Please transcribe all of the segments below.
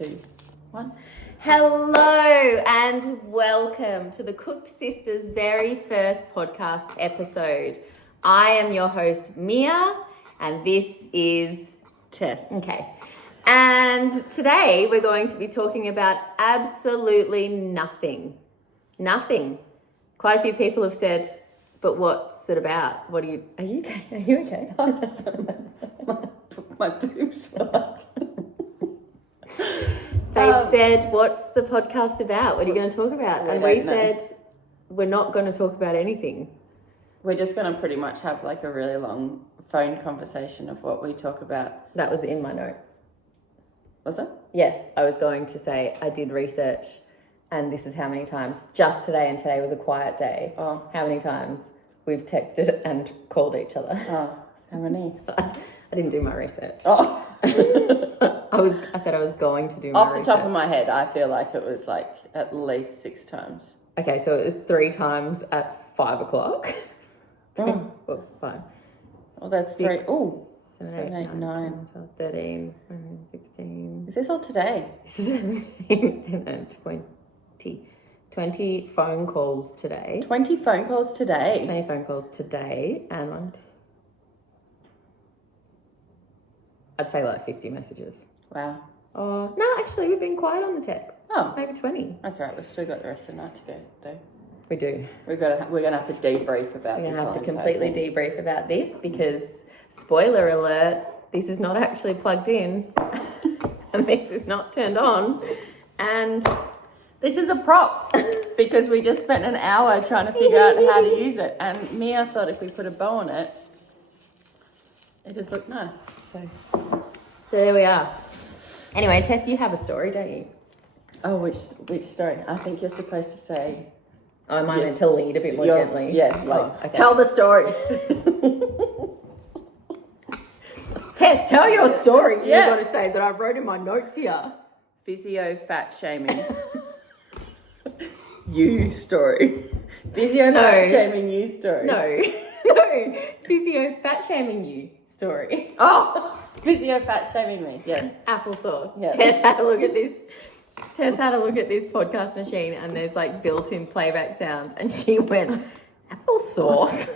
2, 1. Hello and welcome to the Cooked Sisters' very first podcast episode. I am your host, Mia, and this is Tess. Okay. And today we're going to be talking about absolutely nothing. Nothing. Quite a few people have said, but what's it about? Are you okay? Are you okay? My boobs were They've said, what's the podcast about? What are you going to talk about? And we said, we're not going to talk about anything. We're just going to pretty much have like a really long phone conversation of what we talk about. That was in my notes. Was it? Yeah, I was going to say I did research and this is how many times, just today, and today was a quiet day, how many times we've texted and called each other. Oh, how many? I didn't do my research. Oh. I said I was going to do my research. Off the top of my head, I feel like it was like at least 6 times. Okay, so it was 3 times at 5 o'clock. Oh. Well, 5. Well, that's 6, 3. Oh, 7, 8, 9, 12, 13, 14, 16. Is this all today? 17 and 20. 20 phone calls today. 20 phone calls today? 20 phone calls today, and I'd say like 50 messages. Wow. Oh, no, actually, we've been quiet on the text. Oh. Maybe 20. That's all right. We've still got the rest of the night to go, though. We do. We're gonna have to debrief about this. We're going to have to completely debrief about this because, spoiler alert, this is not actually plugged in and this is not turned on. And this is a prop because we just spent an hour trying to figure out how to use it. And Mia thought if we put a bow on it, it'd look nice. So there we are. Anyway, Tess, you have a story, don't you? Oh, which story? I think you're supposed to say... Oh, am I meant to lead a bit more gently? Yeah, like, okay. Tell the story. Tess, tell your story. You've got to say that I wrote in my notes here. Physio fat shaming. You story. Physio fat shaming you story. No. Physio fat shaming you story. Oh, physio fat shaming me. Yes. Applesauce. Yeah. Tess had a look at this. Tess had a look at this podcast machine and there's like built-in playback sounds and she went, applesauce.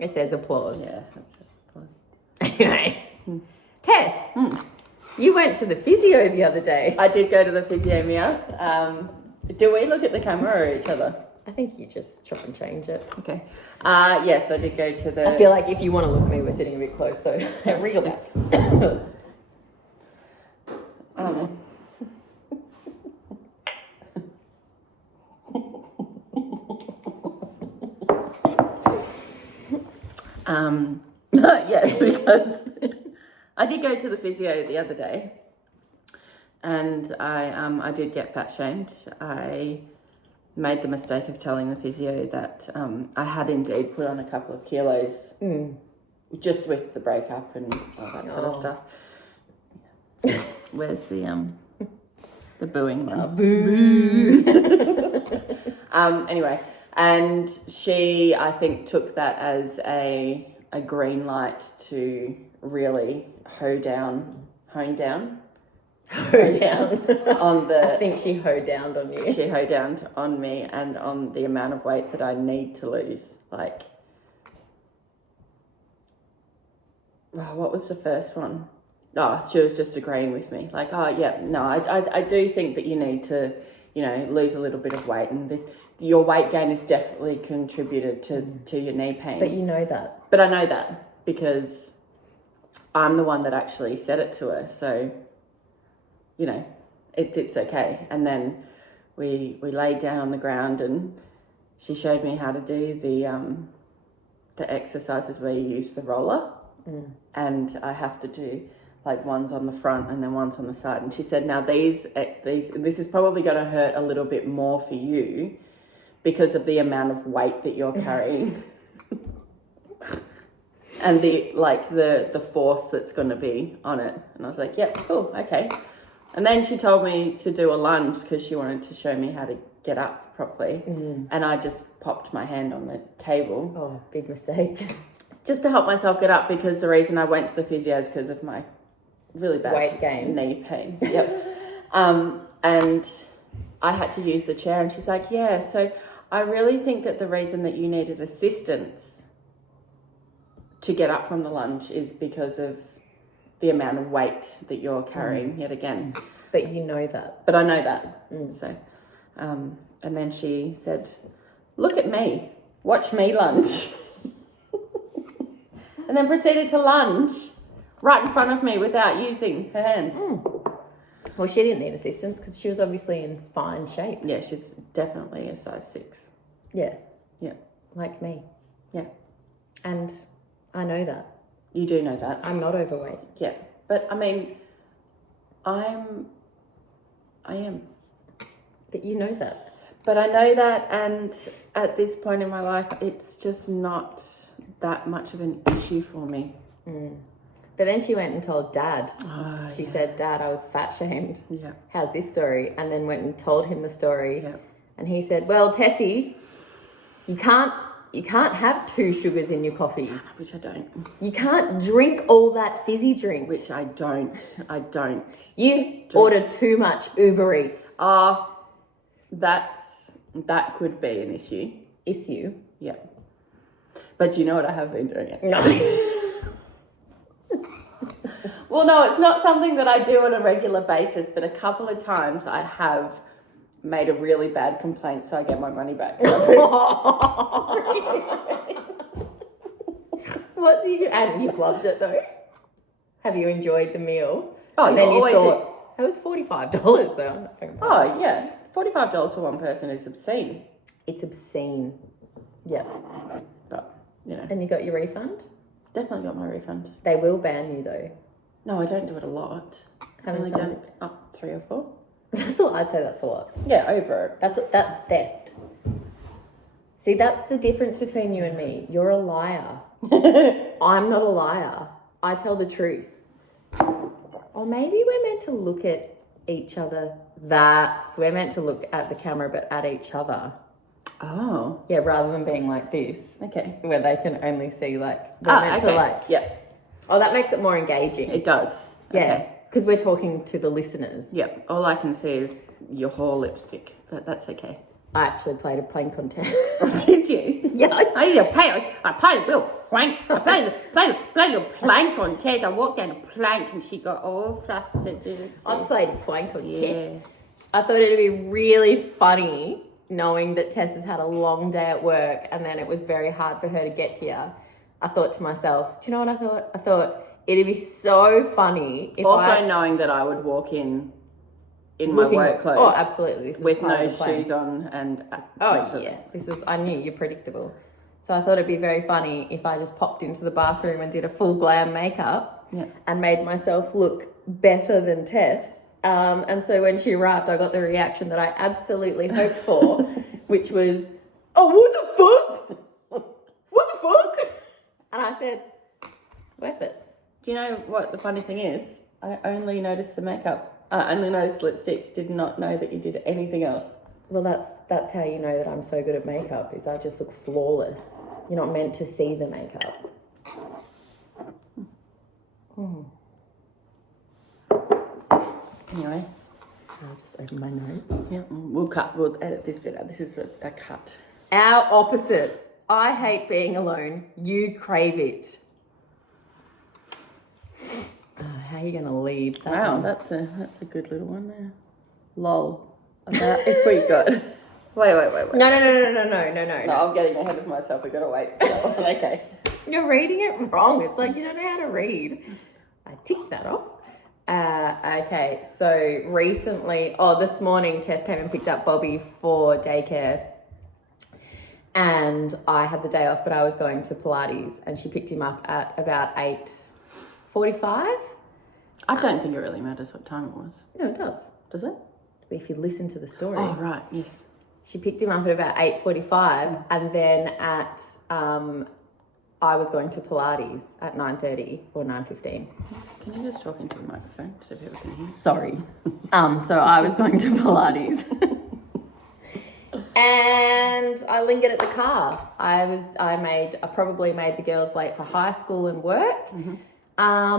It says applause. Yeah. Anyway, Tess, you went to the physio the other day. I did go to the physio, Mia. Do we look at the camera or each other? I think you just chop and change it. Okay. Yes, I did go to the... I feel like if you want to look at me, we're sitting a bit close, so wriggle back. Yes, because I did go to the physio the other day and I did get fat shamed. I made the mistake of telling the physio that I had indeed put on a couple of kilos just with the breakup and all that sort of stuff. Where's the booing one? Boo. Anyway, and she, I think, took that as a green light to really hone down on the... I think she hoed down on you. She hoed down on me and on the amount of weight that I need to lose. Like, what was the first one? Oh, she was just agreeing with me. Like, oh, yeah, no, I do think that you need to, lose a little bit of weight. And your weight gain has definitely contributed to your knee pain. But you know that. But I know that because I'm the one that actually said it to her. So, it's okay. And then we laid down on the ground and she showed me how to do the exercises where you use the roller. And I have to do like ones on the front and then ones on the side. And she said, now this is probably going to hurt a little bit more for you because of the amount of weight that you're carrying. And the force that's going to be on it. And I was like, yep, cool, okay. And then she told me to do a lunge because she wanted to show me how to get up properly. And I just popped my hand on the table. Oh, big mistake. Just to help myself get up, because the reason I went to the physio is because of my really bad weight gain. knee pain. Yep. And I had to use the chair, and she's like, yeah, so I really think that the reason that you needed assistance to get up from the lunge is because of the amount of weight that you're carrying yet again. But you know that. But I know that. So, and then she said, look at me, watch me lunge. And then proceeded to lunge right in front of me without using her hands. Well, she didn't need assistance because she was obviously in fine shape. Yeah, she's definitely a size 6. Yeah. Yeah. Like me. Yeah. And I know that. You do know that. I'm not overweight. Yeah. But, I mean, I am. But you know that. But I know that, and at this point in my life, it's just not that much of an issue for me. But then she went and told Dad. She yeah. said, Dad, I was fat shamed. Yeah. How's this story? And then went and told him the story. Yeah. And he said, well, Tessie, you can't have 2 sugars in your coffee. Which I don't. You can't drink all that fizzy drink. Which I don't. You order too much Uber Eats. That could be an issue. Issue. Yeah. But you know what I have been doing it? No. Well, no, it's not something that I do on a regular basis, but a couple of times I have made a really bad complaint, so I get my money back. And you've loved it though. Have you enjoyed the meal? Oh, and then you always thought it was $45 though. I'm not fucking Oh yeah, $45 for one person is obscene. It's obscene. Yeah. But you know, And you got your refund? definitely got my refund. They will ban you though. No, I don't do it a lot. How many I've only times? done 3 or 4. That's all. I'd say that's a lot. Yeah, over That's theft. See, that's the difference between you and me. You're a liar. it. I'm not a liar. I tell the truth. Or maybe we're meant to look at each other. We're meant to look at the camera, but at each other. Oh, Yeah, rather than being like this, okay. where they can only see we're meant to Yeah, Oh, that makes it more engaging. it does. Yeah, Okay. because we're talking to the listeners. Yeah, all I can see is your whole lipstick, but that's okay. I actually played a playing contest. Did you? Yeah. I played a real plank. I played a plank contest. I walked down a plank and she got all flustered. I played a playing contest. Yeah. I thought it'd be really funny knowing that Tess has had a long day at work and then it was very hard for her to get here. I thought to myself, do you know what I thought? I thought it'd be so funny if knowing that I would walk in my work clothes. Oh, absolutely. This was with part no of the plan. shoes on and... Yeah. I knew you're predictable. So I thought it'd be very funny if I just popped into the bathroom and did a full glam makeup and made myself look better than Tess. And so when she arrived, I got the reaction that I absolutely hoped for, which was, oh, what the fuck? What the fuck? And I said, worth it. Do you know what the funny thing is? I only noticed the makeup. I only noticed lipstick. Did not know that you did anything else. Well, that's how you know that I'm so good at makeup, is I just look flawless. You're not meant to see the makeup. Anyway. I'll just open my notes. Yeah, we'll edit this bit out. This is a cut. Our opposites. I hate being alone. You crave it. How are you going to lead that? Wow, one? that's a good little one there. Lol. About if we got... Wait. No. No, I'm getting ahead of myself. We got to wait for that one. Okay. You're reading it wrong. It's like you don't know how to read. I ticked that off. Okay, so recently, this morning, Tess came and picked up Bobby for daycare. And I had the day off, but I was going to Pilates, and she picked him up at about 8:45. I don't think it really matters what time it was. No, it does. Does it? If you listen to the story. Oh, right, yes. She picked him up at about 8:45, and then at I was going to Pilates at 9:30 or 9:15. Can you just talk into the microphone so people can hear? Sorry. So I was going to Pilates. And I lingered at the car. I probably made the girls late for high school and work,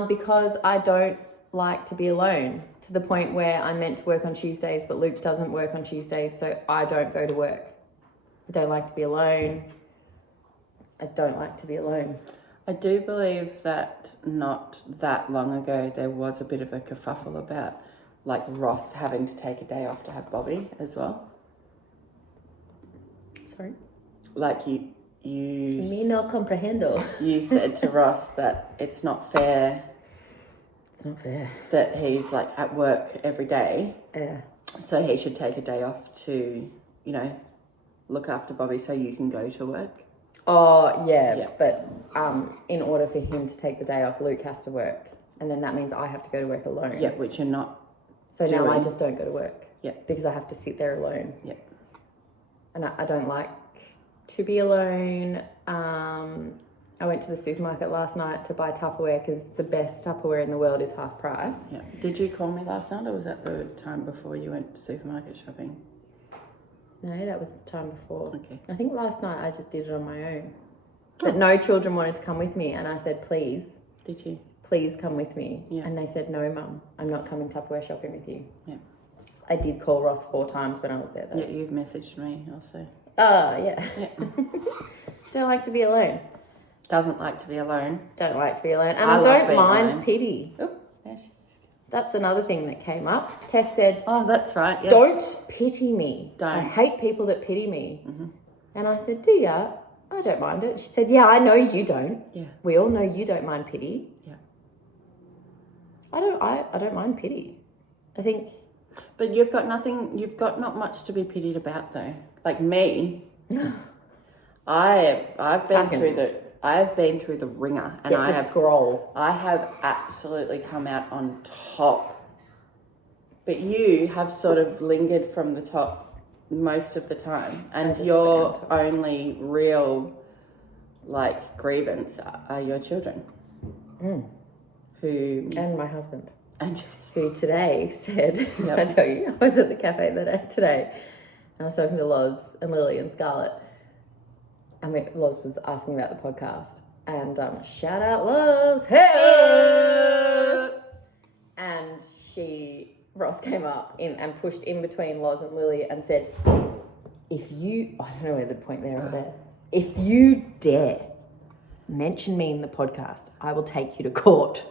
because I don't like to be alone, to the point where I'm meant to work on Tuesdays, but Luke doesn't work on Tuesdays, so I don't go to work. I don't like to be alone. I don't like to be alone. I do believe that not that long ago there was a bit of a kerfuffle about like Ross having to take a day off to have Bobby as well. Sorry? Like you Me no comprehendo. You said to Ross that it's not fair. It's not fair. That he's like at work every day. Yeah. So he should take a day off to, you know, look after Bobby so you can go to work. Oh, yeah. But in order for him to take the day off, Luke has to work. And then that means I have to go to work alone. Yeah, which you're not. So now I just don't go to work. Yeah. Because I have to sit there alone. Yeah. And I don't like to be alone. I went to the supermarket last night to buy Tupperware because the best Tupperware in the world is half price. Yeah. Did you call me last night or was that the time before you went supermarket shopping? No, that was the time before. Okay. I think last night I just did it on my own. But no children wanted to come with me, and I said, please. Did you? Please come with me. Yeah. And they said, no, Mum, I'm not coming Tupperware shopping with you. Yeah. I did call Ross 4 times when I was there, though. Yeah, you've messaged me also. Oh, yeah. Yeah. Don't like to be alone. Doesn't like to be alone. Don't like to be alone. And I I like don't being mind alone. pity. Oh, there she is. That's another thing that came up. Tess said, Oh, that's right. Yes. don't pity me. Don't. I hate people that pity me. Mm-hmm. And I said, do ya? I don't mind it. She said, yeah, I know you don't. Yeah. We all know you don't mind pity. Yeah. I don't mind pity. I think... But you've got not much to be pitied about though. Like me, I've been through the ringer and I have absolutely come out on top. But you have sort of lingered from the top most of the time, and your only real like grievance are your children. Who and my husband. and Who today said, I tell you, I was at the cafe today and I was talking to Loz and Lily and Scarlett. I mean, Loz was asking about the podcast and shout out Loz, hey! And Ross came up and pushed in between Loz and Lily and said, if you, I don't know whether to point there or there, if you dare mention me in the podcast, I will take you to court.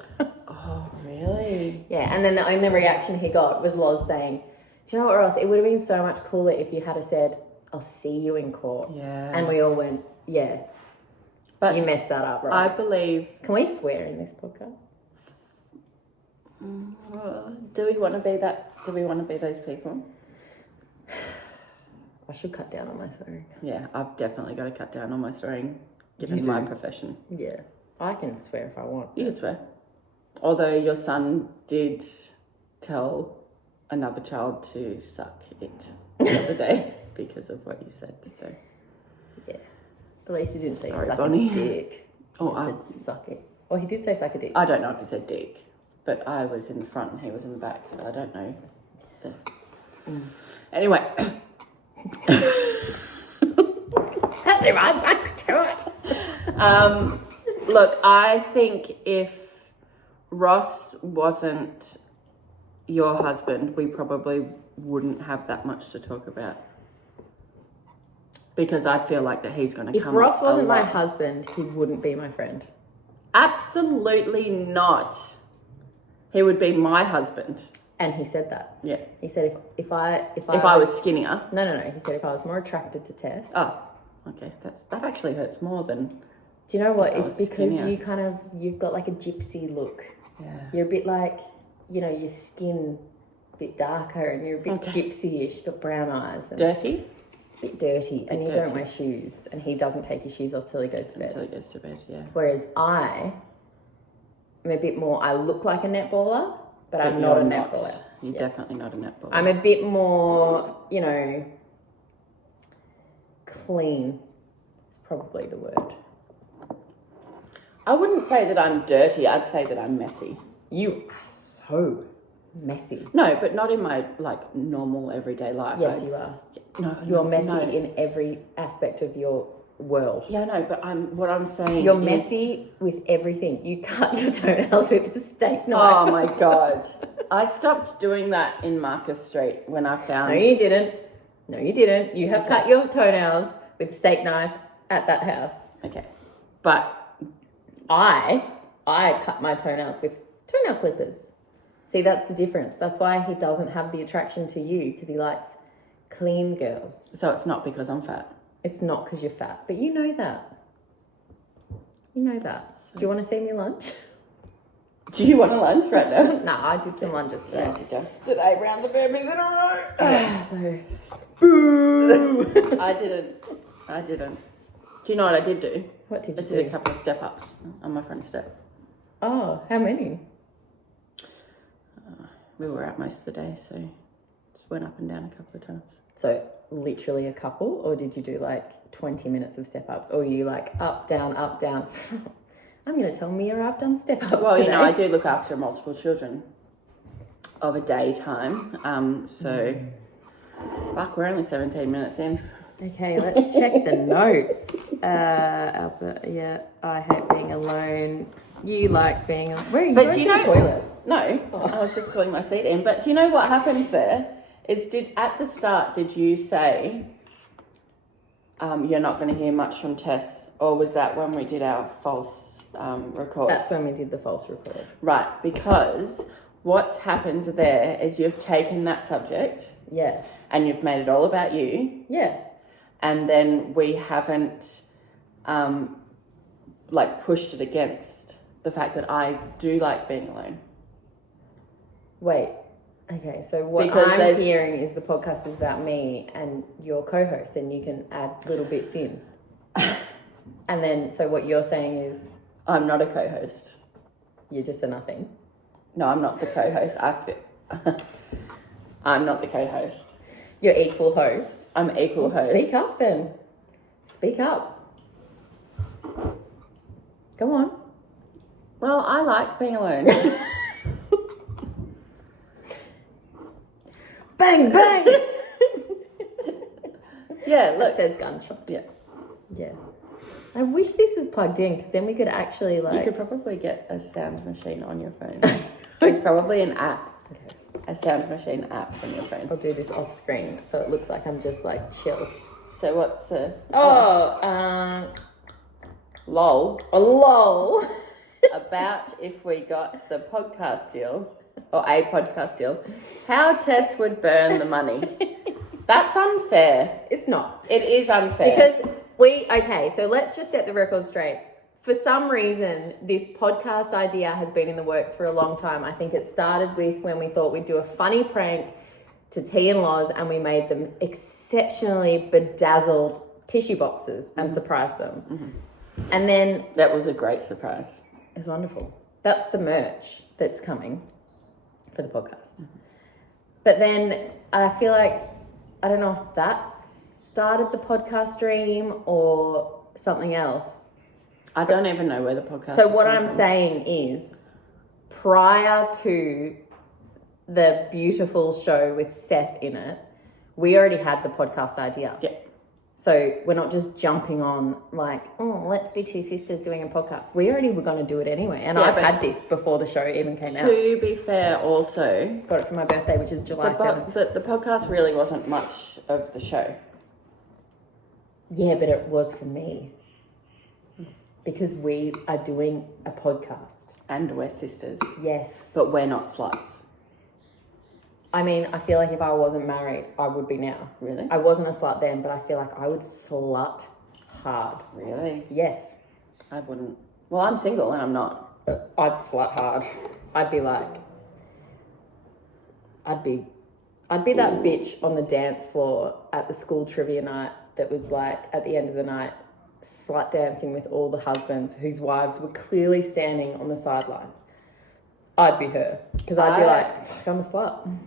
Oh, really? Yeah, and then the only reaction he got was Loz saying, do you know what, Ross, it would have been so much cooler if you had said, I'll see you in court. Yeah. And we all went, yeah. But you messed that up, Ross. I believe... Can we swear in this podcast? Do we want to be that? Do we want to be those people? I should cut down on my swearing. Yeah, I've definitely got to cut down on my swearing, given my profession. Yeah. I can swear if I want. You can swear. Although your son did tell another child to suck it the other day because of what you said. So yeah, at least he didn't say sorry, suck Bonnie. a dick. He Oh, said suck it. Well, he did say suck a dick. I don't know if he said dick, but I was in the front and he was in the back, so I don't know. Anyway. Look, I think if Ross wasn't your husband, we probably wouldn't have that much to talk about. Because I feel like that he's going to come. If Ross wasn't my lot. husband, he wouldn't be my friend. Absolutely not. He would be my husband. And he said that. Yeah. He said if I was skinnier. No. He said if I was more attracted to Tess. Oh, okay. That actually hurts more than. Do you know what? if I It's was because skinnier. you've got like a gypsy look. Yeah. You're a bit like, your skin a bit darker and you're a bit gypsy-ish. You've got brown eyes. And Dirty? a bit dirty. And you dirty. don't wear shoes. And he doesn't take his shoes off till he goes to bed. Until he goes to bed, yeah. Whereas I'm a bit more, I look like a netballer, but I'm not a netballer. You're definitely not a netballer. I'm a bit more, clean. It's probably the word. I wouldn't say that I'm dirty. I'd say that I'm messy. You are so messy. No, but not in my normal everyday life. Yes, you are. No, You're messy in every aspect of your world. Yeah, I know, but what I'm saying You're is... messy with everything. You cut your toenails with a steak knife. Oh my God. I stopped doing that in Marcus Street when I found... No, you didn't. No, you didn't. You have cut your toenails with a steak knife at that house. Okay. But I cut my toenails with toenail clippers. See, that's the difference. That's why he doesn't have the attraction to you, because he likes clean girls. so it's not because I'm fat. It's not because you're fat, but you know that. You know that. Do you want to see me lunch? Do you want a lunch right now? No, I did some lunges today. Yeah, did you? Did 8 rounds of burpees in a row. So, Boo! I didn't. Do you know what I did do? what did I you did a do? couple of step-ups on my front step. Oh, how many? We were out most of the day, so just went up and down a couple of times. So, literally a couple, or did you do like 20 minutes of step-ups? Or were you like up, down, up, down? I'm going to tell Mia I've done step-ups Well, today. you know, I do look after multiple children of a daytime, so... Fuck, we're only 17 minutes in. Okay, let's check the notes. Albert, yeah, I hate being alone. You like being alone. Where are you But going do to you the know- toilet? No, I was just pulling my seat in. But do you know what happened there? At the start, did you say you're not going to hear much from Tess? Or was that when we did our false record? That's when we did the false record. Right, because what's happened there is you've taken that subject Yeah. and you've made it all about you. Yeah. And then we haven't pushed it against the fact that I do like being alone. Wait. Okay, so what Because I'm hearing is the podcast is about me and your co-host, and you can add little bits in. And then, so what you're saying is I'm not a co-host. you're just a nothing. No, I'm not the co-host. I'm not the co-host. You're equal host. I'm equal host. Speak up then. Speak up. Go on. Well, I like being alone. Bang, bang! Yeah, It look. says gunshot. Yeah. Yeah. I wish this was plugged in, because then we could actually You could probably get a sound machine on your phone. There's probably an app. Okay. A sound machine app on your phone. I'll do this off screen so it looks like I'm just like chill. So what's the... Lol. A lol. About if we got the podcast deal, or a podcast deal, how Tess would burn the money. That's unfair. It's not. It is unfair. Because so let's just set the record straight. For some reason, this podcast idea has been in the works for a long time. I think it started with when we thought we'd do a funny prank to T and Loz, and we made them exceptionally bedazzled tissue boxes and surprised them. Mm-hmm. And then... That was a great surprise. It's wonderful. That's the merch that's coming for the podcast. Mm-hmm. But then I feel like, I don't know if that's started the podcast dream or something else. I don't even know where the podcast So is what coming I'm from. saying is, prior to the beautiful show with Seth in it, we already had the podcast idea. Yeah. So we're not just jumping on like, oh, let's be two sisters doing a podcast. We already were going to do it anyway. And Yeah, I've but had this before the show even came out. To be fair, also, Got it for my birthday, which is July 7th. the podcast really wasn't much of the show. Yeah, but it was for me. Because we are doing a podcast. And we're sisters. Yes. But we're not sluts. I mean, I feel like if I wasn't married, I would be now. Really? I wasn't a slut then, but I feel like I would slut hard. Really? Yes. I wouldn't. Well, I'm single and I'm not. I'd slut hard. I'd be like... I'd be that bitch on the dance floor at the school trivia night that was like, at the end of the night, slut dancing with all the husbands whose wives were clearly standing on the sidelines. I'd be her. Because I'd be like, fuck, I'm a slut.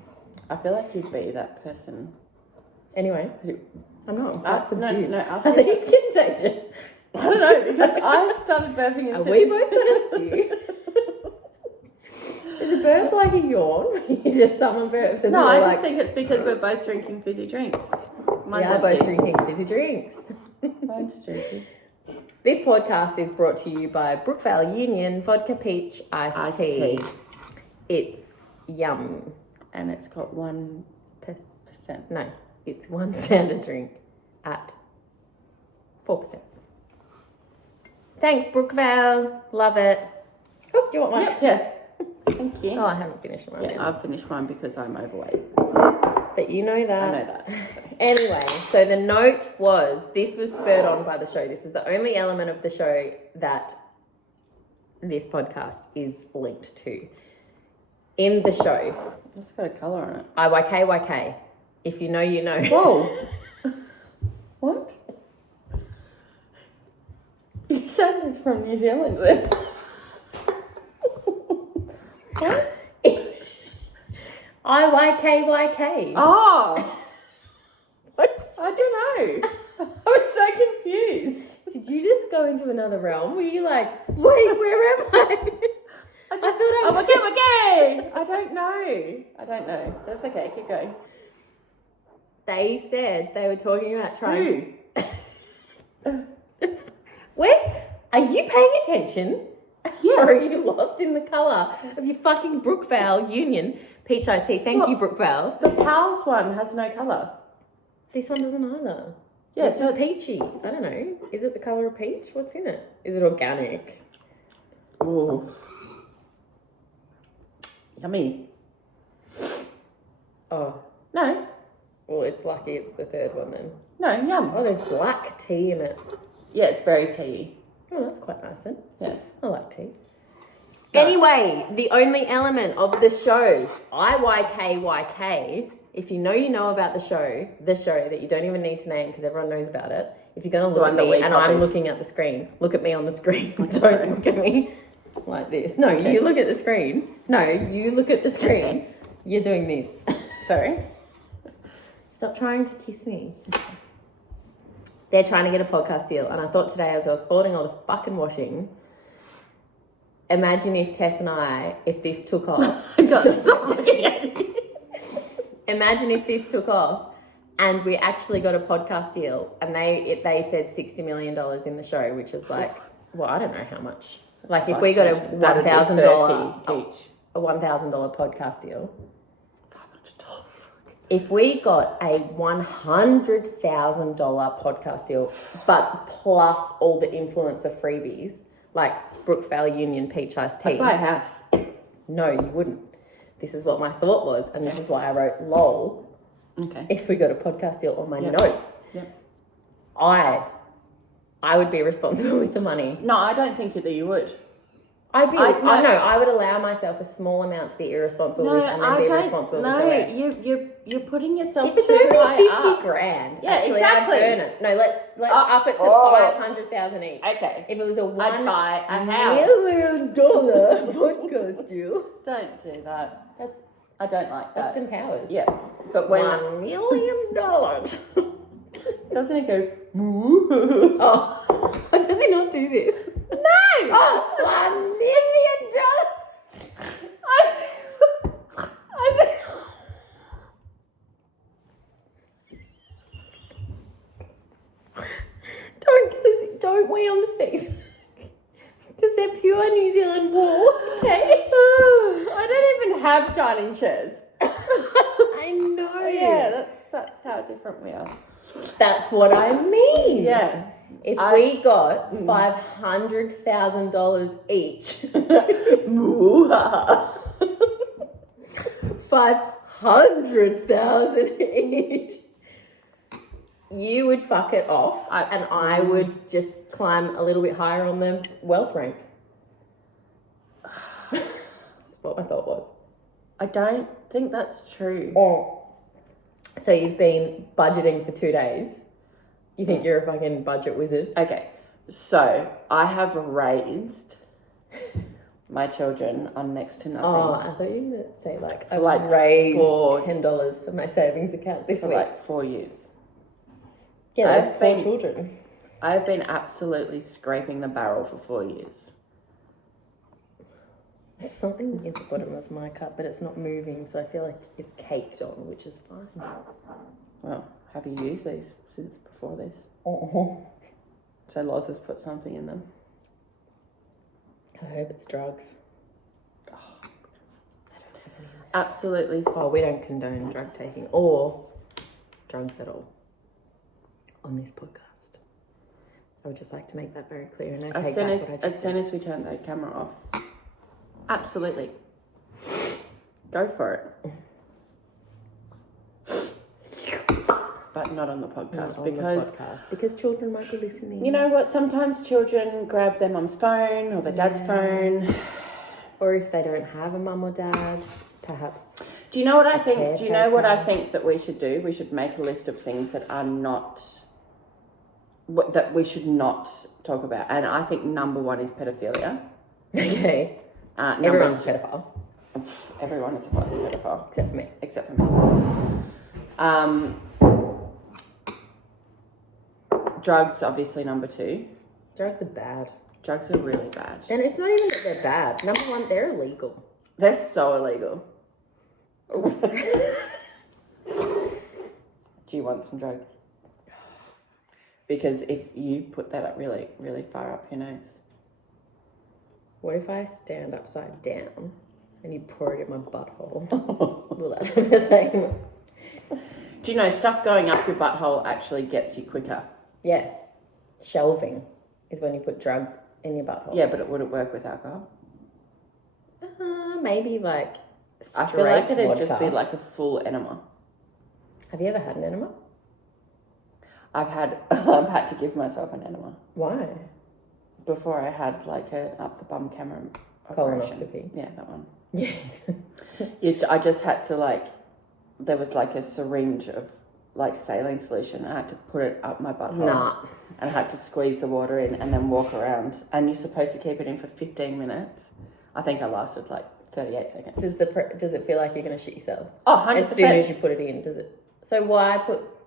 I feel like you'd be that person. Anyway, I'm not. I'm subdued. No, Are these contagious? I don't know, because I started burping as Are soon we as both going to spew? Is a burp like a yawn? You just summon burps and No, they're I like, just think it's because we're both drinking fizzy drinks. Mine's yeah, both empty. drinking fizzy drinks. Mine's stupid. This podcast is brought to you by Brookvale Union Vodka Peach Iced Tea. It's yum. And it's got 1%. No, it's one standard drink at 4%. Thanks, Brookvale. Love it. Oh, do you want one? Yeah. Thank you. Oh, I haven't finished mine. Yeah, I've finished mine because I'm overweight. But you know that. I know that. So. Anyway, so the note was, this was spurred on by the show. This is the only element of the show that this podcast is linked to. In the show, It's got a colour on it. IYKYK. If you know, you know. Whoa. What? You sounded from New Zealand then. What? IYKYK. Oh. What? I don't know. I was so confused. Did you just go into another realm? Were you like, wait, where am I? I thought I was... okay. I don't know. That's okay. Keep going. They said they were talking about trying Who? Where? Are you paying attention? Yes. Or are you lost in the colour of your fucking Brookvale Union Peach Iced Tea? Thank you, Brookvale. The Pals one has no colour. This one doesn't either. Yeah, This is peachy. I don't know. Is it the colour of peach? What's in it? Is it organic? Ooh. Yummy. Oh, No. well, it's lucky it's the third one then. No, yum. Oh, there's black tea in it. Yeah, it's very tea. Oh, that's quite nice then. Yes. I like tea. No. Anyway, the only element of the show, IYKYK, if you know about the show that you don't even need to name because everyone knows about it. If you're going to look at me and I'm looking at the screen, look at me on the screen. Don't look at me like this. No, okay. You look at the screen. No, you look at the screen. Okay. You're doing this. Sorry. Stop trying to kiss me. They're trying to get a podcast deal. And I thought today as I was folding all the fucking washing, imagine if Tess and I, if this took off. Imagine if this took off and we actually got a podcast deal and they said $60 million in the show, which is like, well, I don't know how much. Like if we got a $1,000 each. A $1,000 podcast deal. If we got a $100,000 podcast deal, but plus all the influencer freebies, like Brookvale Union Peach Iced Tea. I'd buy a house. No, you wouldn't. This is what my thought was, and this is why I wrote LOL. Okay. If we got a podcast deal on my notes, I would be responsible with the money. No, I don't think that you would. I would allow myself a small amount to be irresponsible with and then be responsible with the rest. You're putting yourself if it's too only high 50 up. grand, Yeah, actually, exactly. I'd burn it. No, let's up it to 500,000 each. Okay. If it was a I'd buy a house. $1 million podcast deal. Don't do that. I don't like that. Austin Powers. Yeah. But when $1 million. doesn't it go Oh, does he not do this? No! Oh, $1 million. Don't wee on the seats. Because they're pure New Zealand wool, okay? I don't even have dining chairs. I know. Yeah, that's how different we are. That's what I mean. Yeah. If we got $500,000 each, $500,000 each, you would fuck it off, and I would just climb a little bit higher on the wealth rank. That's what my thought was. I don't think that's true. Oh. So you've been budgeting for 2 days. You think you're a fucking budget wizard? Okay, so I have raised my children on next to nothing. Oh, I thought you were going to say I've like raised $10 for my savings account this for week. like 4 years. Yeah, that's 4 children. I've been absolutely scraping the barrel for 4 years. There's something in the bottom of my cup, but it's not moving, so I feel like it's caked on, which is fine. Well, have you used these since before this? Oh. So Loz has put something in them. I hope it's drugs. Absolutely. Oh, we don't condone drug taking or drugs at all on this podcast. I would just like to make that very clear. And I take back what I just said. As soon as we turn the camera off, absolutely. Go for it. But not on the podcast because children might be listening. You know what? Sometimes children grab their mum's phone or their dad's phone. Or if they don't have a mum or dad, perhaps. Do you know what I think? Do you know what I think that we should do? We should make a list of things that are not, that we should not talk about. And I think number one is pedophilia. Okay. Everyone's a pedophile. Everyone is a fucking pedophile. Except for me. Drugs, obviously, number two. Drugs are bad. Drugs are really bad. And it's not even that they're bad. Number one, they're illegal. They're so illegal. Do you want some drugs? Because if you put that up really, really far up your nose. What if I stand upside down and you pour it in my butthole? Will that have the same? Do you know stuff going up your butthole actually gets you quicker? Yeah. Shelving is when you put drugs in your butthole. Yeah, but would it work with alcohol? Maybe like straight I feel like it'd vodka. just be like a full enema. Have you ever had an enema? I've had to give myself an enema. Why? Before I had like an up the bum camera operation. Colonoscopy. Yeah, that one. Yeah. I just had to there was like a syringe of like saline solution. I had to put it up my butthole. Nah. And I had to squeeze the water in and then walk around. And you're supposed to keep it in for 15 minutes. I think I lasted like 38 seconds. Does it feel like you're going to shit yourself? Oh, 100%. As soon as you put it in, does it? So why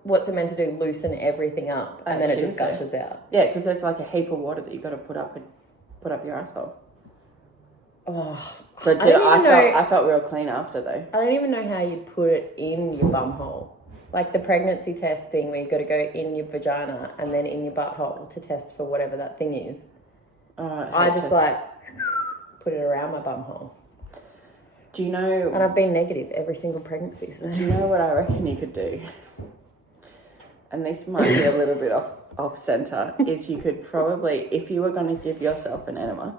what's it meant to do? Loosen everything up and then it just gushes out? Yeah, because there's like a heap of water that you've got to put up your asshole. Oh, But I felt real clean after though. I don't even know how you put it in your bum hole. Like the pregnancy test thing where you've got to go in your vagina and then in your butthole to test for whatever that thing is. I just put it around my bum hole. Do you know... And I've been negative every single pregnancy. So. Do you know what I reckon you could do? And this might be a little bit off centre, is you could probably, if you were going to give yourself an enema...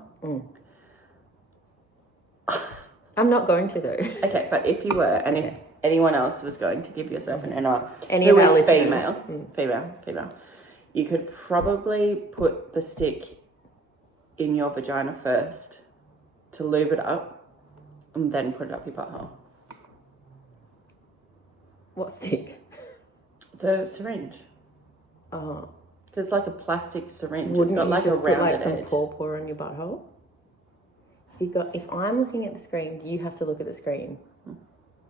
I'm not going to though. Okay, but if you were, and if anyone else was going to give yourself an enema, who is female, you could probably put the stick in your vagina first to lube it up and then put it up your butthole. What stick? The syringe. Oh. There's like a plastic syringe. Wouldn't it's got you like just a rounded put like some edge. paw on your butthole? If I'm looking at the screen, you have to look at the screen.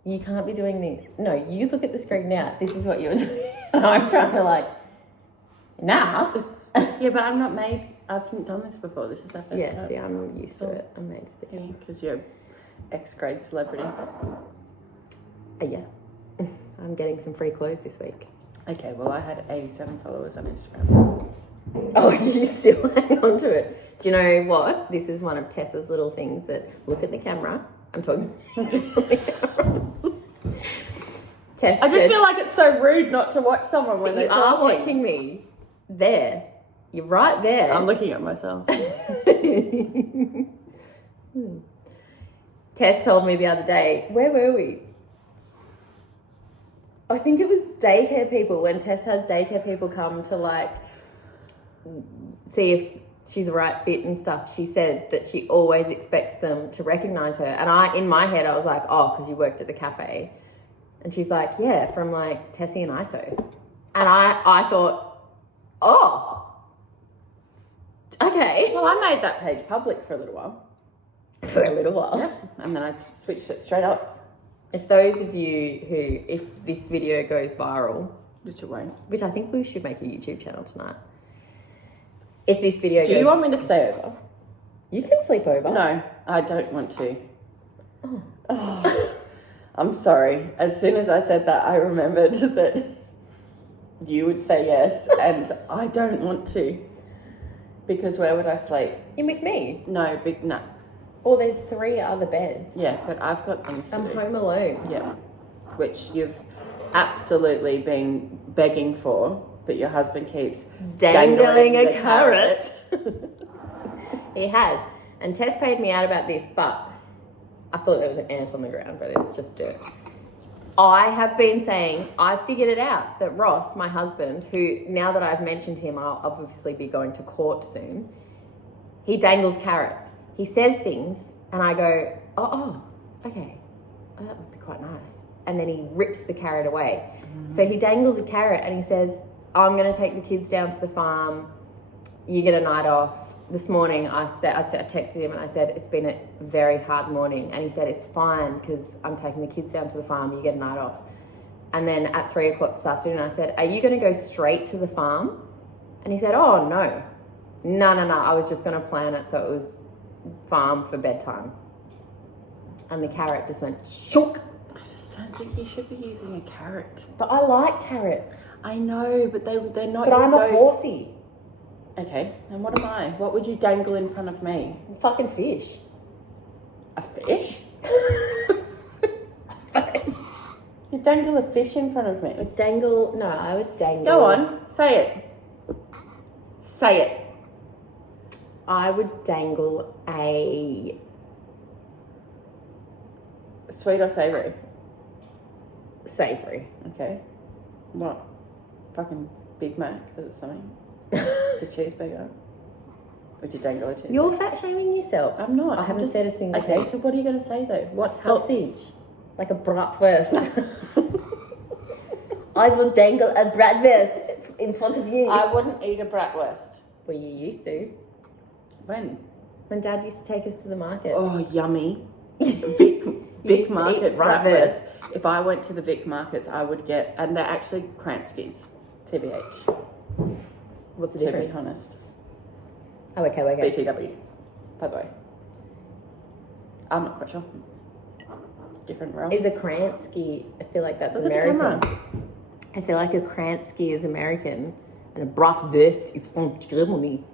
You can't be doing this. No, you look at the screen now. This is what you're doing. I'm trying to nah. Yeah, but I'm not made. I haven't done this before. This is our first time. Yeah, I'm used to it. I'm made for the camera. Because you're X-grade celebrity. Yeah. I'm getting some free clothes this week. Okay, well, I had 87 followers on Instagram. Oh, you still hang on to it. Do you know what? This is one of Tessa's little things that look at the camera. I'm talking. Tess, I just feel like it's so rude not to watch someone when they're talking. You are watching me. There. You're right there. I'm looking at myself. Tess told me the other day, where were we? I think it was daycare people. When Tess has daycare people come to see if she's the right fit and stuff, she said that she always expects them to recognize her. And in my head, I was like, oh, because you worked at the cafe. And she's like, yeah, from Tessie and ISO. And I thought, oh, okay. Well, I made that page public for a little while. For a little while. Yep. And then I switched it straight up. If those of you if this video goes viral, Which it won't. which I think we should make a YouTube channel tonight. If this video Do you want me to stay over? You can sleep over. No, I don't want to. Oh, I'm sorry. As soon as I said that, I remembered that you would say yes, and I don't want to. Because where would I sleep? In with me. No. Or there's 3 other beds. Yeah, but I've got things to I'm do. home alone. Yeah, which you've absolutely been begging for, but your husband keeps Dangling the a carrot. He has. And Tess paid me out about this, but I thought there was an ant on the ground, but it's just dirt. I have been saying, I figured it out, that Ross, my husband, who, now that I've mentioned him, I'll obviously be going to court soon, he dangles carrots. He says things, and I go, okay, that would be quite nice. And then he rips the carrot away. Mm-hmm. So he dangles a carrot, and he says, I'm going to take the kids down to the farm. You get a night off. This morning, I texted him and I said, it's been a very hard morning. And he said, it's fine because I'm taking the kids down to the farm. You get a night off. And then at 3 o'clock this afternoon, I said, are you going to go straight to the farm? And he said, oh, no. No. I was just going to plan it so it was farm for bedtime. And the carrot just went shook. I just don't think you should be using a carrot. But I like carrots. I know, but they're not. But I'm a horsey. Okay, and what am I? What would you dangle in front of me? Fucking fish. A fish? You dangle a fish in front of me? I would dangle. Go on, say it. Say it. I would dangle a... Sweet or savoury? Savoury. Okay. What? Fucking Big Mac or something? The cheeseburger? Would you dangle a cheeseburger? You're fat shaming yourself. I'm not. I haven't said a single thing. thing. So what are you going to say though? What sausage? Like a bratwurst. I will dangle a bratwurst in front of you. I wouldn't eat a bratwurst. Well, you used to. When? When Dad used to take us to the market. Oh, yummy. Vic Market bratwurst. If I went to the Vic Markets, I would get, and they're actually Kranskis, TBH. What's the difference? To be honest. Oh, okay. BTW, by the way. I'm not quite sure. Different realm. Is a Kransky, I feel like that's Look at the American. camera. I feel like a Kransky is American and a bratwurst is from Germany.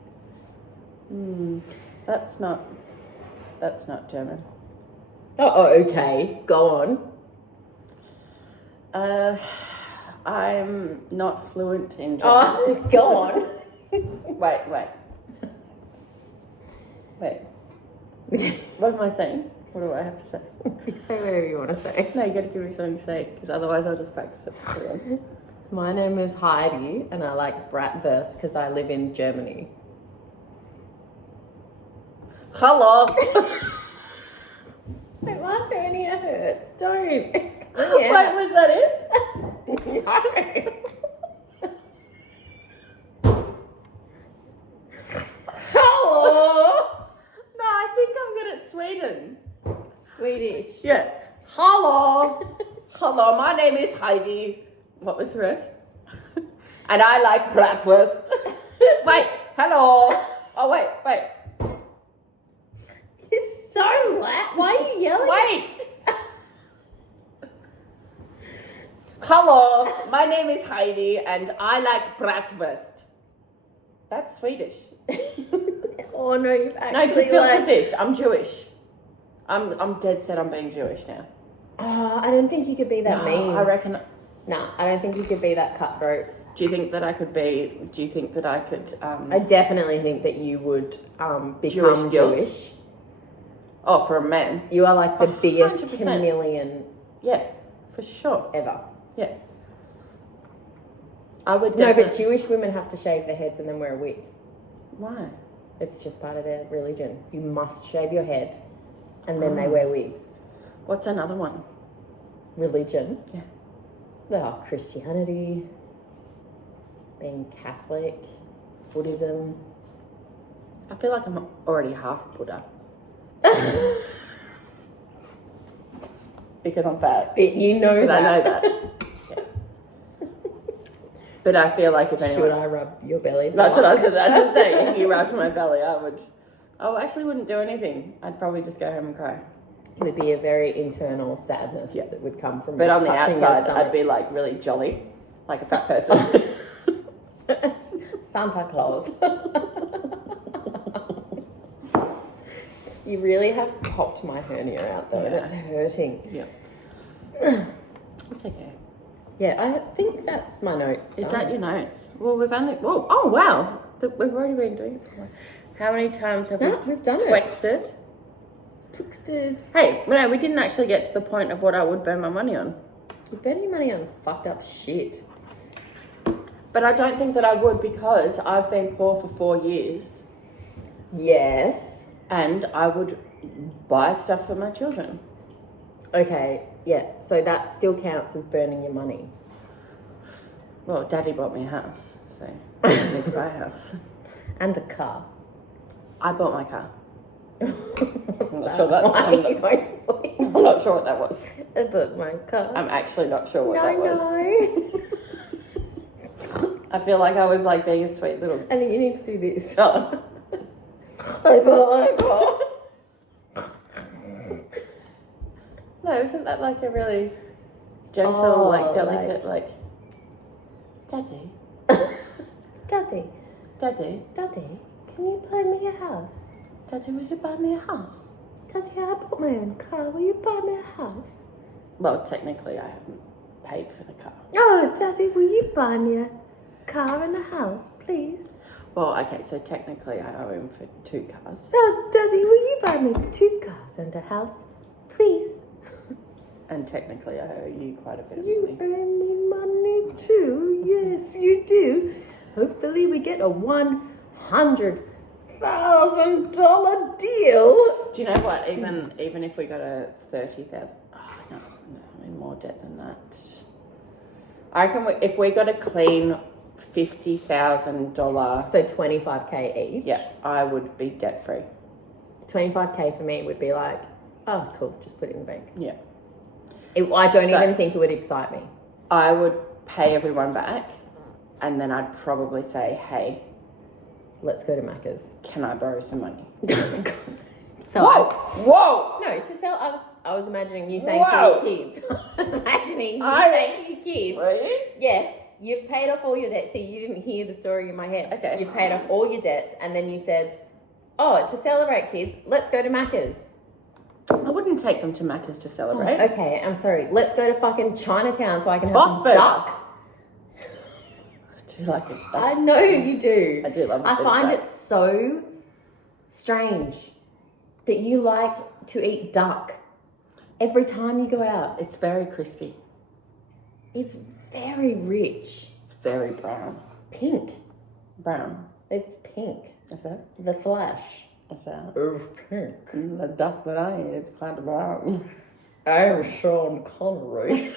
That's not German. Oh, okay. Go on. I'm not fluent in German. Oh, go on. Wait. What am I saying? What do I have to say? Say whatever you want to say. No, you got to give me something to say, because otherwise I'll just practice it for too long. My name is Heidi, and I like bratwurst because I live in Germany. Hello. My laugh hernia hurts. Don't. It's Wait, was that it? No. Hello. No, I think I'm good at Sweden. Swedish. Yeah. Hello. Hello, my name is Heidi. What was the rest? And I like bratwurst. Wait, hello. Oh, wait. It's so loud. Why are you yelling? Wait. Hello, my name is Heidi and I like bratwurst. That's Swedish. Oh no, you've No, actually filter fish. I'm Jewish. I'm dead set on being Jewish now. Oh, I don't think you could be that mean. I reckon. No, I don't think you could be that cutthroat. Do you think that I could be? Do you think that I could? I definitely think that you would become Jewish. Oh, for a man. You are like the biggest 100%. chameleon. Yeah, for sure. Ever. Yeah. I would. No, but Jewish women have to shave their heads and then wear a wig. Why? It's just part of their religion. You must shave your head, and then they wear wigs. What's another one? Religion. Yeah. Oh, Christianity, being Catholic, Buddhism. I feel like I'm already half Buddha. Because I'm fat. But you know But that. I know that. Yeah. But I feel like if anyone... Should I rub your belly? That's what I was saying. If you rubbed my belly, I would I actually wouldn't do anything. I'd probably just go home and cry. It would be a very internal sadness that would come from. But on the touching your outside, stomach. I'd be like really jolly, like a fat person. Santa Claus. You really have popped my hernia out though, and it's hurting. Yeah. It's okay. Yeah, I think that's my notes. Is that your notes? Well, we've only... Oh, wow. We've already been doing it. How many times have we've done it. Twixted? Hey, no, we didn't actually get to the point of what I would burn my money on. You're burning money on fucked up shit. But I don't think that I would because I've been poor for 4 years. Yes. And I would buy stuff for my children. Okay, yeah. So that still counts as burning your money. Well, Daddy bought me a house, so I need to buy a house. And a car. I bought my car. I'm not sure that- Why are you going to sleep? I'm not sure what that was. I bought my car. I'm actually not sure what that was. No. I feel like I was like being a sweet little... And then you need to do this. Oh. I bought my car. No, isn't that like a really gentle, delicate, Daddy? Daddy, Daddy? Daddy, can you buy me a house? Daddy, will you buy me a house? Daddy, I bought my own car. Will you buy me a house? Well, technically, I haven't paid for the car. Oh, Daddy, will you buy me a car and a house, please? Well, okay, so technically, I owe him for 2 cars. Oh, Daddy, will you buy me 2 cars and a house, please? And technically, I owe you quite a bit of You money. owe me money too. Yes, you do. Hopefully, we get a $100,000 deal. Do you know what? Even if we got a 30,000, no, I'm in more debt than that. I reckon if we got a clean $50,000, So 25k each. yeah, I would be debt free. 25k for me would be like, oh, cool, just put it in the bank. Yeah, I don't even think it would excite me. I would pay everyone back, and then I'd probably say, "Hey, Let's go to Macca's. can I borrow some money?" So Whoa! no, to sell. I was imagining you saying Whoa. to your kids. Imagining you saying to your kids. Were you? Yes, you've paid off all your debts. See, you didn't hear the story in my head. Okay. You've paid off all your debts, and then you said, "Oh, to celebrate, kids, let's go to Macca's." I wouldn't take them to Macca's to celebrate. Okay, I'm sorry. Let's go to fucking Chinatown so I can have Boston. some duck. I do like it. I know you do. I do love it. I find it so strange that you like to eat duck every time you go out. It's very crispy. It's very rich. It's very brown. Pink. Brown. It's pink. Is that? The flesh. What's that? Oh, pink. The duck that I eat is quite brown. I'm Sean Connery.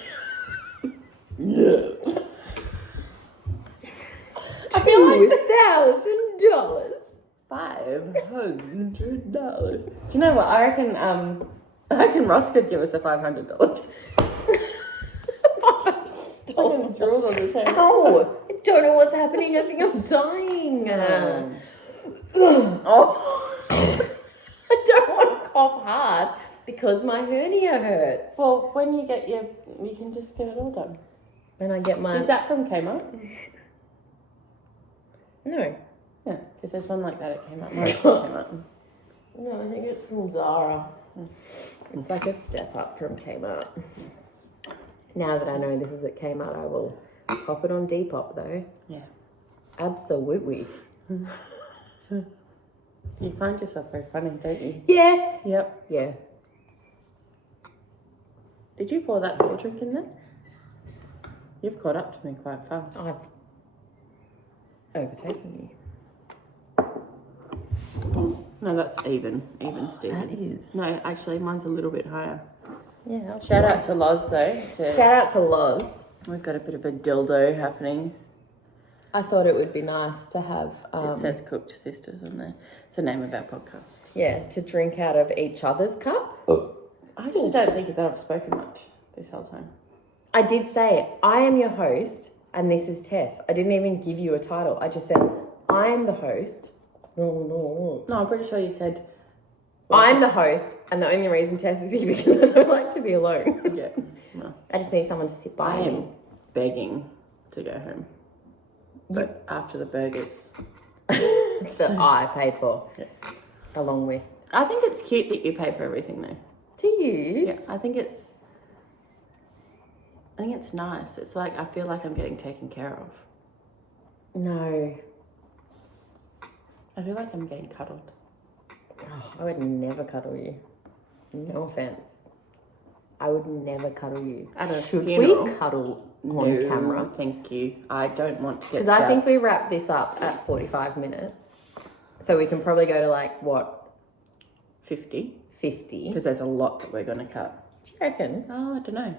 Yes. I feel like $1,000. $500. Do you know what? I reckon Ross could give us a $500. Fucking drooled on his hand. Oh, I don't know what's happening. I think I'm dying. Oh. I don't want to cough hard because my hernia hurts. Well, when you get you can just get it all done. Then I get my... Is that from Kmart? No. Yeah, because there's one like that at Kmart. Mine's from Kmart. No, I think it's from Zara. It's like a step up from Kmart. Now that I know this is at Kmart, I will pop it on Depop though. Yeah. Absolutely. You find yourself very funny, don't you? Yeah. Yep. Yeah. Did you pour that whole drink in there? You've caught up to me quite fast. I've overtaken No, that's even Stephen. That is. No, actually, mine's a little bit higher. you. Yeah. Shout out to Loz though. Shout out to Loz. We've got a bit of a dildo happening. I thought it would be nice to have, It says Cooked Sisters on there. It's the name of our podcast. to drink out of each other's cup. I actually don't think that I've spoken much this whole time. I did say, I am your host, and this is Tess. I didn't even give you a title. I just said, I am the host, No. No, I'm pretty sure you said. I'm the host, and the only reason Tess is here because I don't like to be alone. Yeah. No. I just need someone to sit by I me. am begging to go home. But after the burgers. That I paid for. Yeah. Along with. I think it's cute that you pay for everything though. Do you? Yeah, I think it's nice. It's like I feel like I'm getting taken care of. No. I feel like I'm getting cuddled. Oh, I would never cuddle you. No offense. I would never cuddle you. At a Should funeral? we cuddle on camera? Thank you. I don't want to get Because I think we wrap this up at 45 minutes. So we can probably go to like, what, 50. 50? Because there's a lot that we're going to cut. Do you reckon? Oh, I don't know.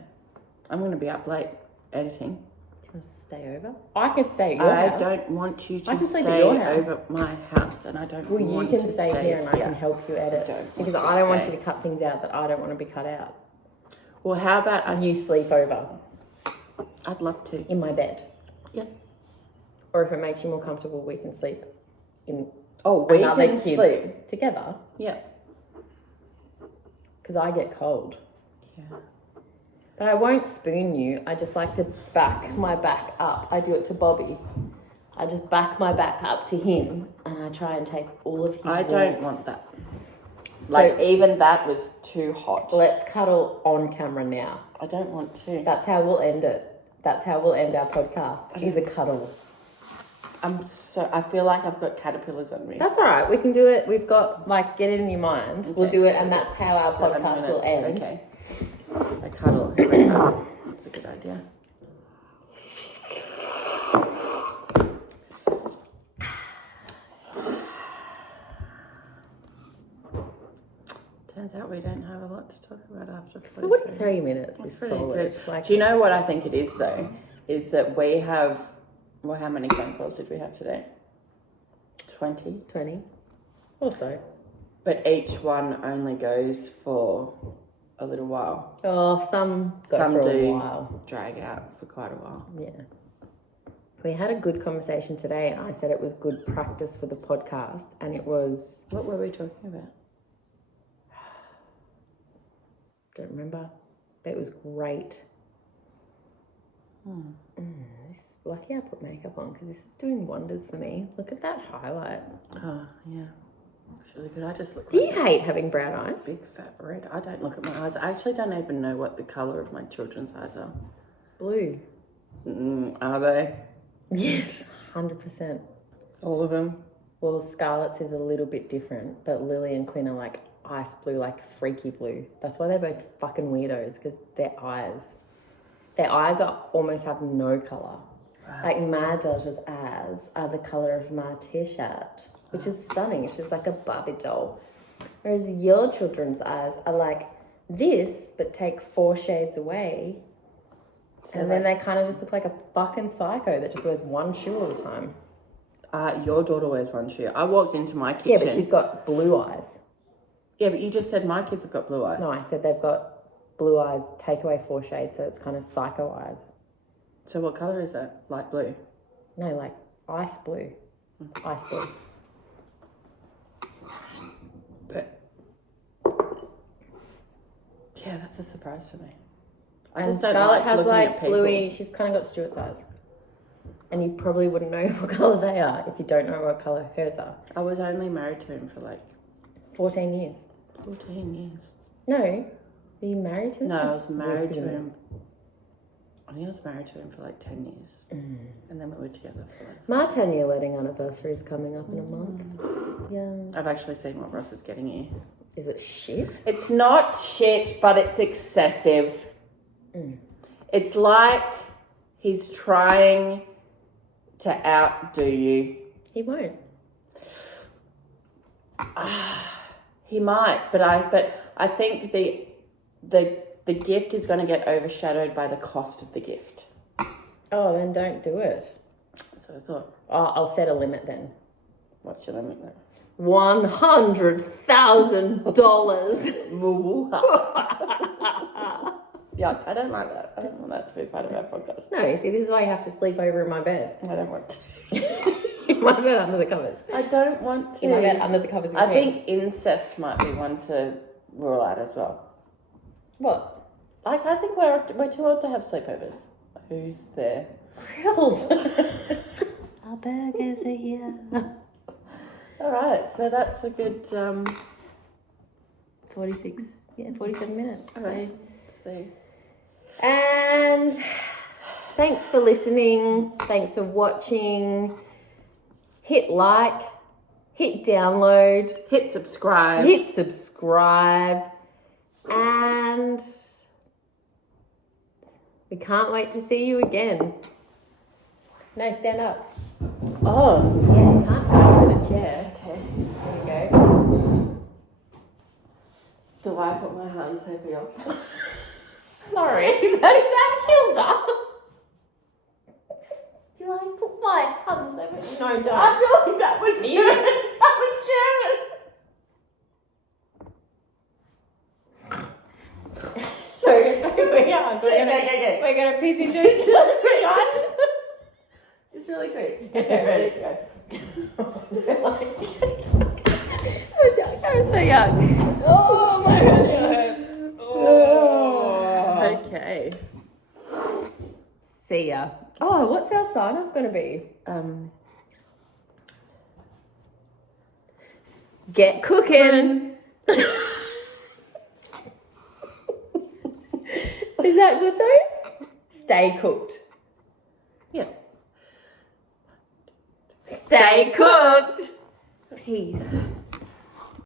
I'm going to be up late editing. Do you want to stay over? I could stay at your house. I don't want you I to can sleep at stay your house. over my house, and I don't Well, want you can to stay here and I can help you edit. Because I don't want you to cut things out that I don't want to be cut out. Well, how about us? You sleep over I'd love to. in my bed. Yeah. Or if it makes you more comfortable, we can sleep in We another can kid's sleep. together. Yeah. Because I get cold. Yeah. But I won't spoon you. I just like to back my back up. I do it to Bobby. I just back my back up to him and I try and take all of his I warmth. don't want that. So- Like, even that was too hot. Let's cuddle on camera now. I don't want to. That's how we'll end it. That's how we'll end our podcast. Is a cuddle. I feel like I've got caterpillars on me. That's all right. We can do it. We've got, like, get it in your mind. Okay. We'll do it, and that's how our 7 podcast minutes. will end. Okay. A cuddle. That's a good idea. Turns out we don't have a lot to talk about after 43 minutes is Pretty solid. good. Like, Do you know what I think it is though? Is that we have, well, how many phone calls did we have today? 20. 20 or so. But each one only goes for a little while. Oh, some go Some for a do. while. Drag out for quite a while. Yeah. We had a good conversation today, and I said it was good practice for the podcast, and it was, What were we talking about? don't remember, but it was great. Lucky I put makeup on because this is doing wonders for me. Look at that highlight. Oh, yeah. It's really good. I just look Do like you hate having brown eyes? big fat red. I don't look at my eyes. I actually don't even know what the colour of my children's eyes are. Blue. Are they? Yes, 100%. All of them? Well, Scarlett's is a little bit different, but Lily and Quinn are like ice blue, like freaky blue. That's why they're both fucking weirdos, because their eyes are almost have no colour. Wow. Like my daughter's eyes are the colour of my t-shirt, which is stunning. She's like a Barbie doll. Whereas your children's eyes are like this, but take 4 shades away. So And then they kind of just look like a fucking psycho that just wears one shoe all the time. Your daughter wears one shoe. I walked into my kitchen. Yeah, but she's got blue eyes. Yeah, but you just said my kids have got blue eyes. No, I said they've got blue eyes, take away 4 shades, so it's kind of psycho eyes. So what colour is that? Light blue? No, like ice blue. Ice blue. But yeah, that's a surprise to me. I And just don't Scarlett like has looking like at people. bluey, she's kind of got Stuart's eyes. And you probably wouldn't know what colour they are if you don't know what colour hers are. I was only married to him for like 14 years. 14 years. No, were you married to him? No, I was married to With him. I think I was married to him for like 10 years. And then we were together for like... My 10-year wedding anniversary is coming up in a month. Yeah. I've actually seen what Ross is getting you. Is it shit? It's not shit, but it's excessive. It's like he's trying to outdo you. He won't. He might, but I think the gift is going to get overshadowed by the cost of the gift. Oh, then don't do it. That's what I thought. Oh, I'll set a limit then. What's your limit though? $100,000. Yuck, I don't like that. I don't want that to be part of our podcast. No, see, this is why you have to sleep over in my bed. I don't want to. You might have it under the covers. I don't want to. You might have it under the covers. I think incest might be one to rule out as well. What? Like, I think we're too old to have sleepovers. Who's there? Grills. Our burgers are here. All right, so that's a good 47 minutes. all right. So. And thanks for listening. Thanks for watching. Hit like, hit download, Hit subscribe. and we can't wait to see you again. No, stand up. Oh. Yeah, you can't go in a chair. Okay. There you go. Do I put my hands over yours? Sorry. Is that Hilda? Do I put my hands over? No, don't. I feel like that was You- German. That was German. We're gonna piss into each other's vaginas. Just really quick. Okay, ready? Go. I was so young. Oh, my head hurts. Oh. Okay. See ya. Oh, what's our sign off gonna be? Get cooking. Is that good though? Stay cooked. Yeah. Stay cooked. Peace.